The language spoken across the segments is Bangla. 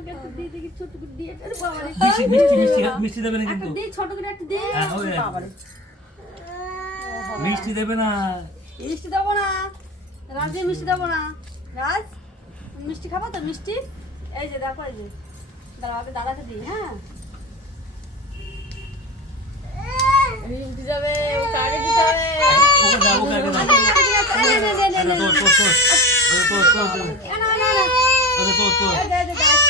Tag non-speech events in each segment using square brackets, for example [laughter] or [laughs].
আমাকে একটা দিয়ে দেখি ছোট করে দিয়ে আরে বাবারে মিষ্টি মিষ্টি মিষ্টি মিষ্টি দেবে না একটা কিন্তু দিয়ে ছোট করে একটা দিয়ে হ্যাঁ, কি। বাবারে মিষ্টি দেবে না মিষ্টি দেবো না রাজে মিষ্টি দেবো না রাজ মিষ্টি খাব তো মিষ্টি এই যে দেখো এই যে দাঁড়া আগে দাদাকে দিই হ্যাঁ রিম্পি যাবে ওকে আগে দিতে হবে ওকে দাও ওকে আগে দাও এই নে, নে, নে, নে, এটা নে, তোর তোর তোর ওটা তোর তোর তোর এ না, না, না। ওটা তোর তোর এই দে, এই দে, দে। দিছে গো হচ্ছে না তা বেশি ওর হয়ে গেছে। খুশি নি বসো। এই, এই, রাজ, এই, এই, রাখি বাঁধি দিবো, আসো, আসো, আসো, বাঁধ, বাঁধ। আর বাঁধতে দিচ্ছে। রাজ, এখানে আয়। মিষ্টি দেবে মিষ্টি দেবে ওই না। মিষ্টি দেবে হাত দিয়ে বেঁধে দিই, দাও, হাত না, দাও, যে হাত দাও। রাখিটা বড় এই, থেকে এই, কাটা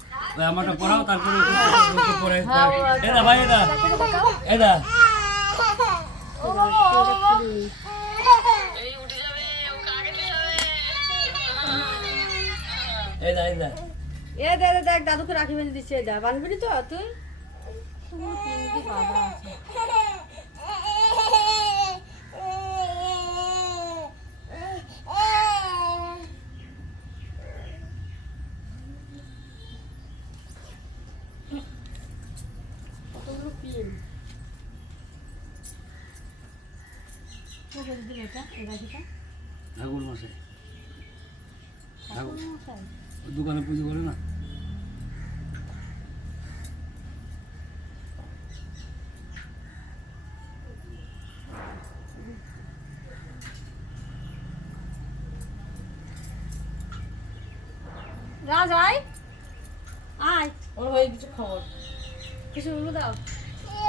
আমারটা পড়াও তারপরে ভাই এ দে দে দেখ দাদুকে রাখি বেঁধে দিচ্ছে বানবি তো তুই? বাবা এটা? এই ঠাকুর মশাই। দোকানে পুজো করে না? রাজ আয়। আয় ওর হয়ে কিছু খবর? কিছু দাও।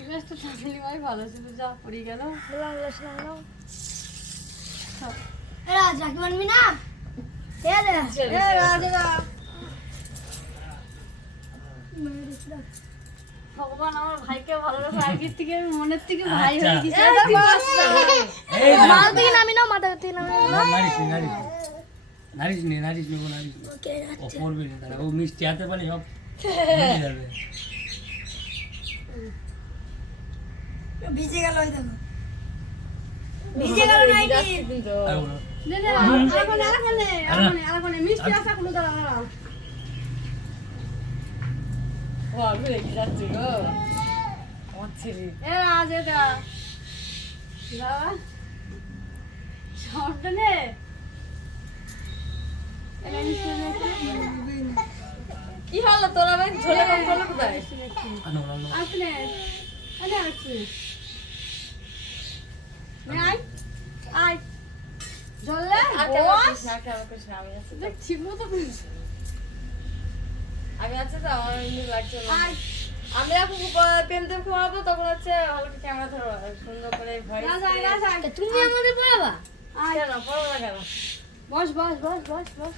গ্যাসটা থাকলে ভাই ভালো ছিল যা পড়ে গেল। রাজ রাখি মানবি না? এ রে এ রাজা। ভগবান আমার ভাইকে ভালো রাখো আগের থেকে আমি মনের থেকে ভাই হয়ে। গেছে। এই না মাথা থেকে নামি নাও মাথা থেকে নামি নাও না, নারিশ নারিশ নারিশ ও নি মিষ্টি হাতে পারে সব [laughs] মিলে যাবে। ভিজে গেল ওই দেখো। ভিজে গেল নাইটি। যাচ্ছি কিন্তু আর বলো, নে নে আরেকবার আরেকবার নে আরেকবার নে আরেকবার নে মিষ্টি আসা কোনো দাঁড়া দাঁড়া ও আমি রেখে যাচ্ছি গো আমার ছেলে। এ রাজ এটা। দাঁড়া সবটা নে। এটা মিষ্টি নে কি? হলো তোরা ভাই ঝোলে কম কোথায়? আসলে আসলে নে আয় আয় জলে আর কেমন বস করিস না কেমন করিস না আমি আছি তো। দেখ ঠিক আমি আছি তো আমার এমনি লাগছে না আমি এখন প্রেম টেম খাওয়াবো তখন হচ্ছে ভালো ক্যামেরা ধরো সুন্দর করে তুমি আমাদের পড়াবা? কেন? পড়াবা কেন? বস বস বস বস বস।